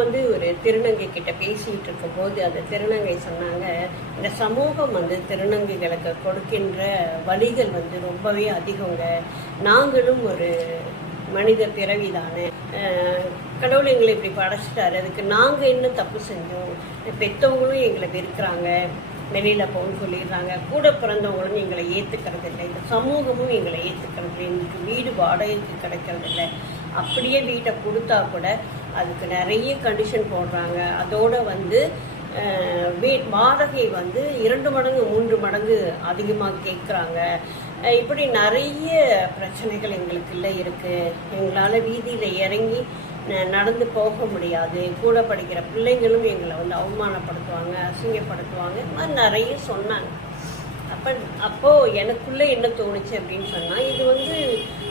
வந்து ஒரு திருநங்கை கிட்ட பேசிட்டு இருக்கும்போது அந்த திருநங்கை சொன்னாங்க இந்த சமூகம் வந்து திருநங்கைகளுக்கு கொடுக்கின்ற வழிகள் வந்து ரொம்பவே அதிகங்க. நாங்களும் ஒரு மனித பிறவிதானே. தானே கடவுள் எங்களை இப்படி படைச்சிட்டாரு. அதுக்கு நாங்கள் என்ன தப்பு செஞ்சோம்? பெற்றவங்களும் எங்களை வெறுக்கிறாங்க. வெளியில் போகணும்னு சொல்லிடுறாங்க. கூட பிறந்தவங்களும் எங்களை ஏற்றுக்கிறது இல்லை இந்த சமூகமும் எங்களை ஏற்றுக்கிறது இல்லை எங்களுக்கு வீடு வாடகைக்கு கிடைக்கிறது இல்லை அப்படியே வீட்டை கொடுத்தா கூட அதுக்கு நிறைய கண்டிஷன் போடுறாங்க. அதோட வந்து வீ வாடகை வந்து இரண்டு மடங்கு மூன்று மடங்கு அதிகமாக கேட்குறாங்க இப்படி நிறைய பிரச்சனைகள் எங்களுக்குள்ள இருக்குது எங்களால் வீதியில் இறங்கி நடந்து போக முடியாது. கூட படிக்கிற பிள்ளைங்களும் எங்களை வந்து அவமானப்படுத்துவாங்க அசிங்கப்படுத்துவாங்க. இது மாதிரி நிறைய சொன்னாங்க. அப்போ அப்போ எனக்குள்ள என்ன தோணுச்சு அப்படின்னு சொன்னா இது வந்து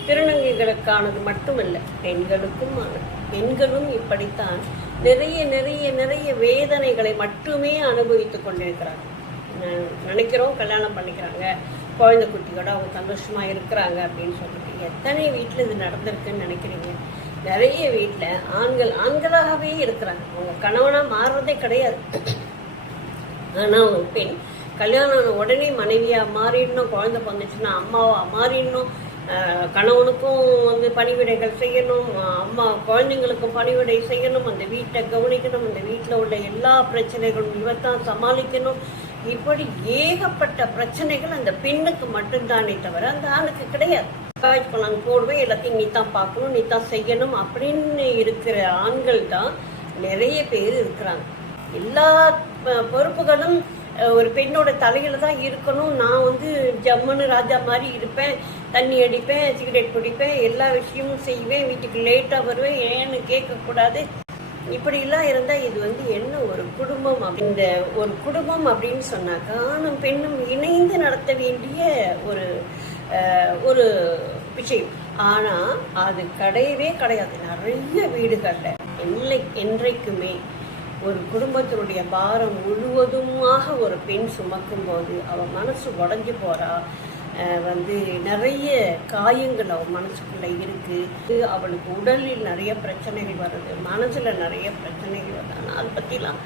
திருநங்கைகளுக்கானது மட்டுமல்ல பெண்களுக்கும் பெண்களும் இப்படித்தான் நிறைய நிறைய நிறைய வேதனைகளை மட்டுமே அனுபவித்துக் கொண்டிருக்கிறாங்க. நினைக்கிறோம் கல்யாணம் பண்ணிக்கிறாங்க குழந்தை குட்டியோட அவங்க சந்தோஷமா இருக்கிறாங்க அப்படின்னு சொல்லிட்டு. எத்தனை வீட்டில் இது நடந்திருக்குன்னு நினைக்கிறீங்க? நிறைய வீட்டில் ஆண்கள் ஆண்களாகவே இருக்கிறாங்க. அவங்க கணவனாக மாறுறதே கிடையாது. ஆனால் ஒரு பெண் கல்யாணம் ஆன உடனே மனைவியாக மாறிடணும் குழந்த பிறந்துச்சுன்னா அம்மாவாக மாறிடணும். கணவனுக்கும் வந்து பணிவிடைகள் செய்யணும் அம்மா குழந்தைங்களுக்கும் பணிவிடை செய்யணும் அந்த வீட்டை கவனிக்கணும் அந்த வீட்டில் உள்ள எல்லா பிரச்சனைகளும் இவத்தான் சமாளிக்கணும். இப்படி ஏகப்பட்ட பிரச்சனைகள் அந்த பெண்ணுக்கு மட்டும்தானே தவிர அந்த ஆணுக்கு கிடையாது. காய்ச்சி போனாங்க போடுவேன் எல்லாத்தையும் நீ தான் பார்க்கணும் நீ தான் செய்யணும் அப்படின்னு இருக்கிற ஆண்கள் தான் நிறைய பேர் இருக்கிறாங்க. எல்லா பொறுப்புகளும் ஒரு பெண்ணோட தலையில தான் இருக்கணும். நான் வந்து ஜம்முன்னு ராஜா மாதிரி இருப்பேன். தண்ணி அடிப்பேன் சிகரெட் பிடிப்பேன் எல்லா விஷயமும் செய்வேன். வீட்டுக்கு லேட்டாக வருவேன். ஏன்னு கேட்கக்கூடாது. இப்படிலாம் இருந்தால் இது வந்து என்ன ஒரு குடும்பம் அப்படி இந்த ஒரு குடும்பம் அப்படின்னு சொன்னாக்கா ஆணும் பெண்ணும் இணைந்து நடத்த வேண்டிய ஒரு ஒரு விஷயம். ஆனால் அது கிடையவே கிடையாது. நிறைய வீடுகளில். இல்லை என்றைக்குமே ஒரு குடும்பத்தினுடைய பாரம் முழுவதுமாக ஒரு பெண் சுமக்கும் போது மனசு உடஞ்சி போறா. அஹ் வந்து நிறைய காயங்கள் அவள் மனசுக்குள்ள இருக்கு. அவளுக்கு உடலில் நிறைய பிரச்சனைகள் வருது மனசுல நிறைய பிரச்சனைகள் வருது. ஆனால் அதை பற்றிலாம்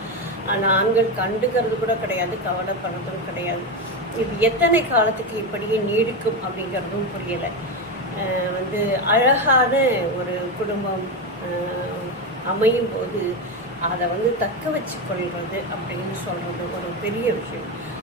ஆனால் ஆண்கள் கண்டுக்கிறது கூட கிடையாது கவலைப்படுறதும் கிடையாது. இது எத்தனை காலத்துக்கு இப்படியே நீடிக்கும் அப்படிங்கிறதும் புரியலை. வந்து அழகான ஒரு குடும்பம் அஹ் அமையும் போது அதை வந்து தக்க வச்சு கொள்வது அப்படின்னு சொல்றது ஒரு பெரிய விஷயம்.